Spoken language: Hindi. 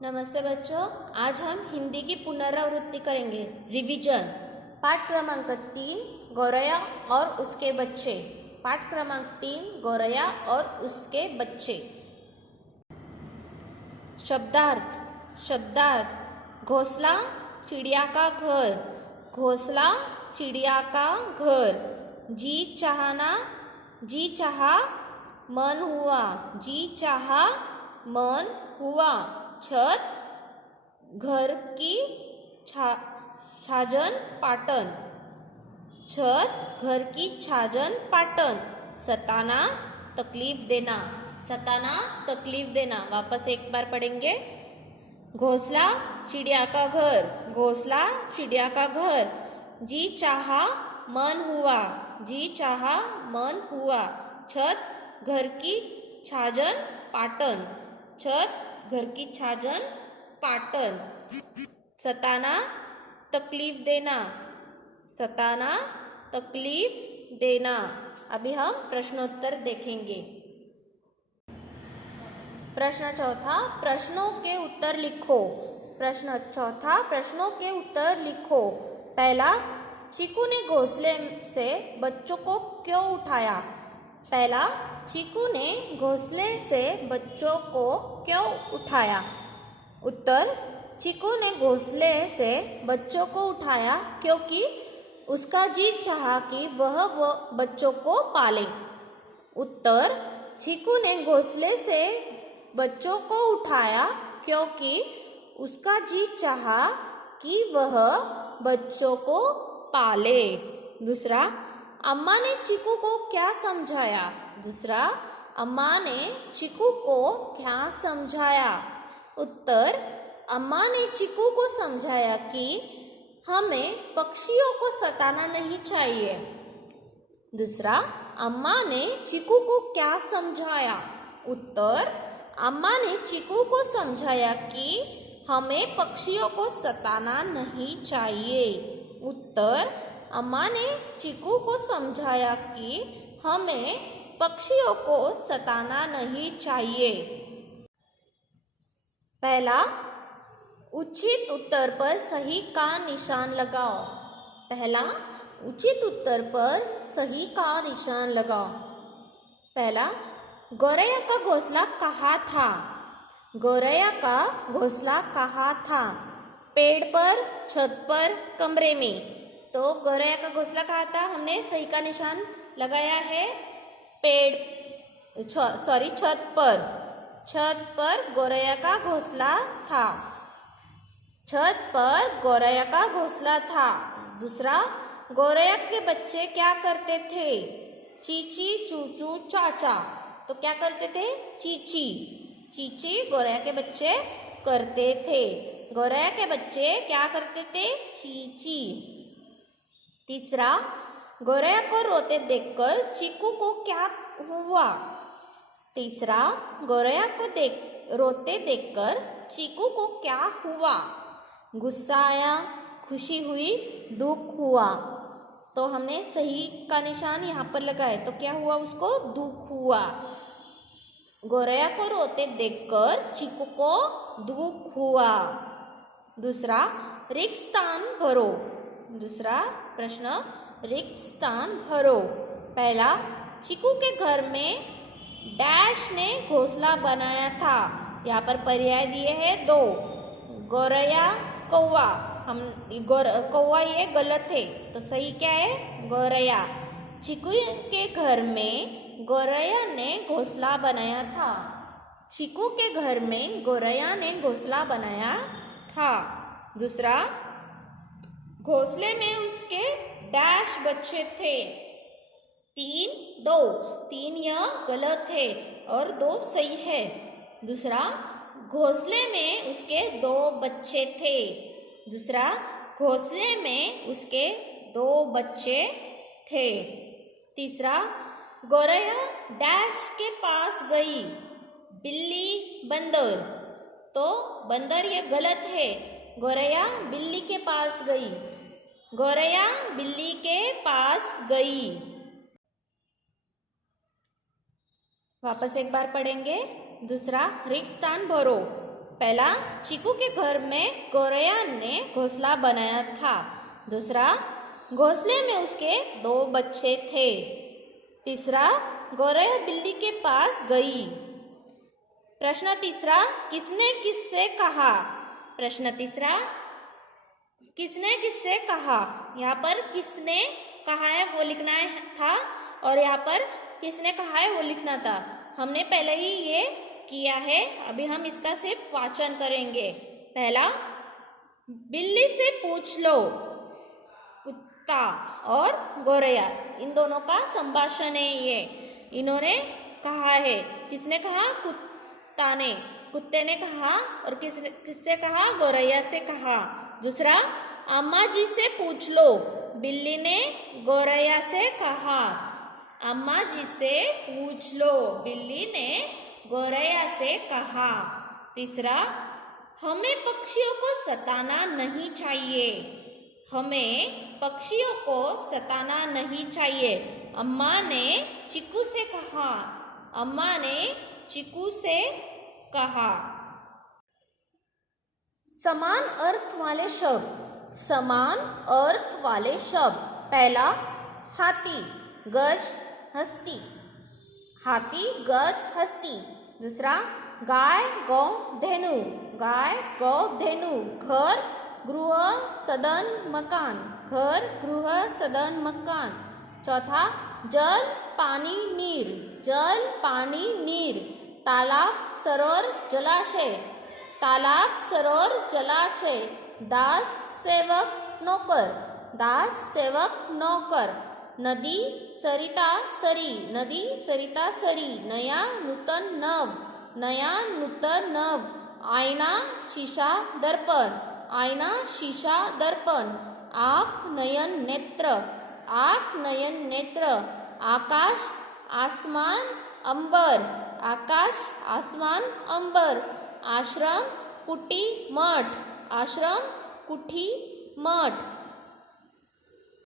नमस्ते बच्चों, आज हम हिंदी की पुनरावृत्ति करेंगे। रिवीजन। पाठ क्रमांक 3 गौरैया और उसके बच्चे। पाठ क्रमांक 3 गौरैया और उसके बच्चे। शब्दार्थ। शब्दार्थ। घोंसला चिड़िया का घर। घोंसला चिड़िया का घर। जी चाहना, जी चाहा, मन हुआ। जी चाहा, मन हुआ। छत घर की छाजन पाटन। छत घर की छाजन पाटन। सताना तकलीफ देना। सताना तकलीफ देना। वापस एक बार पढ़ेंगे। घोंसला चिड़िया का घर। घोंसला चिड़िया का घर। जी चाहा मन हुआ। जी चाहा मन हुआ। छत घर की छाजन पाटन। छत घर की छाजन पाटन। सताना तकलीफ देना। सताना तकलीफ देना। अभी हम प्रश्नोत्तर देखेंगे। प्रश्न चौथा, प्रश्नों के उत्तर लिखो। प्रश्न चौथा, प्रश्नों के उत्तर लिखो। पहला, चीकू ने घोंसले से बच्चों को क्यों उठाया? पहला, चीकू ने घोंसले से बच्चों को क्यों उठाया? उत्तर, चीकू ने घोंसले से बच्चों को उठाया क्योंकि उसका जी चाहा कि वह बच्चों को पाले। उत्तर, चीकू ने घोंसले से बच्चों को उठाया क्योंकि उसका जी चाहा कि वह बच्चों को पाले। दूसरा, अम्मा ने चीकू को क्या समझाया? दूसरा, अम्मा ने चीकू को क्या समझाया? उत्तर, अम्मा ने चीकू को समझाया कि हमें पक्षियों को सताना नहीं चाहिए। दूसरा, अम्मा ने चीकू को क्या समझाया? उत्तर, अम्मा ने चीकू को समझाया कि हमें पक्षियों को सताना नहीं चाहिए। उत्तर, अम्मा ने चीकू को समझाया कि हमें पक्षियों को सताना नहीं चाहिए। पहला, उचित उत्तर पर सही का निशान लगाओ। पहला, उचित उत्तर पर सही का निशान लगाओ। पहला, गौरैया का घोंसला कहाँ था? गौरैया का घोंसला कहाँ था? पेड़ पर, छत पर, कमरे में। तो गौरैया का घोंसला कहाँ था? हमने सही का निशान लगाया है छत पर। छत पर गौरैया का घोंसला था। छत पर गौरैया का घोंसला था। दूसरा, गौरैया के बच्चे क्या करते थे? चीची चूचू चाचा। तो क्या करते थे? चीची। चीची गौरैया के बच्चे करते थे। गौरैया के बच्चे क्या करते थे? चीची। तीसरा, गौरैया को रोते देखकर चीकू को क्या हुआ? तीसरा, गौरैया को रोते देखकर चीकू को क्या हुआ? गुस्सा आया, खुशी हुई, दुख हुआ। तो हमने सही का निशान यहाँ पर लगाए तो क्या हुआ? उसको दुख हुआ। गौरैया को रोते देखकर चीकू को दुख हुआ। दूसरा, रिक्त स्थान भरो। दूसरा प्रश्न, रिक्त स्थान भरो। पहला, चीकू के घर में डैश ने घोंसला बनाया था। यहाँ पर पर्याय दिए हैं 2। गौरैया, कौवा। कौवा ये गलत है, तो सही क्या है? गौरैया। चीकू के घर में गौरैया ने घोंसला बनाया था। चीकू के घर में गौरैया ने घोंसला बनाया था। दूसरा, घोंसले में उसके डैश बच्चे थे। 3, 2। 3 यह गलत है और 2 सही है। दूसरा, घोंसले में उसके 2 बच्चे थे। दूसरा, घोंसले में उसके 2 बच्चे थे। तीसरा, गौरैया डैश के पास गई। बिल्ली, बंदर। तो बंदर ये गलत है। गौरैया बिल्ली के पास गई। गौरैया बिल्ली के पास गई। वापस एक बार पढ़ेंगे। दूसरा, रिक्त स्थान भरो। पहला, चीकू के घर में गौरैया ने घोंसला बनाया था। दूसरा, घोंसले में उसके 2 बच्चे थे। तीसरा, गौरैया बिल्ली के पास गई। प्रश्न तीसरा, किसने किससे कहा? प्रश्न तीसरा, किसने किससे कहा? यहाँ पर किसने कहा है वो लिखना था और यहाँ पर किसने कहा है वो लिखना था। हमने पहले ही ये किया है, अभी हम इसका सिर्फ वाचन करेंगे। पहला, बिल्ली से पूछ लो। कुत्ता और गौरैया, इन दोनों का संभाषण है ये। इन्होंने कहा है, किसने कहा? कुत्ता ने, कुत्ते ने कहा। और किससे कहा? गौरैया से कहा। दूसरा, अम्मा जी से पूछ लो। बिल्ली ने गौरैया से कहा। अम्मा जी से पूछ लो, बिल्ली ने गौरैया से कहा। तीसरा, हमें पक्षियों को सताना नहीं चाहिए। हमें पक्षियों को सताना नहीं चाहिए। अम्मा ने चीकू से कहा। अम्मा ने चीकू से कहा। समान अर्थ वाले शब्द। समान अर्थ वाले शब्द। पहला, हाथी, गज, हस्ती। हाथी, गज, हस्ती। दूसरा, गाय, गौ, धेनु। गाय, गौ, धेनु। घर, गृह, सदन, मकान। घर, गृह, सदन, मकान। चौथा, जल, पानी, नीर। जल, पानी, नीर। तालाब, सरोवर, जलाशय। तालाब, सरोवर, जलाशय। दास, सेवक, नौकर। दास, सेवक, नौकर। नदी, सरिता, सरी। नदी, सरिता, सरी। नया, नूतन, नव। नया, नूतन, नव। आईना, शीशा, दर्पण। आईना, शीशा, दर्पण। आँख, नयन, नेत्र। आँख, नयन, नेत्र। आकाश, आसमान, अंबर। आकाश, आसमान, अंबर। आश्रम, कुटी, मठ। आश्रम, कुटी, मठ।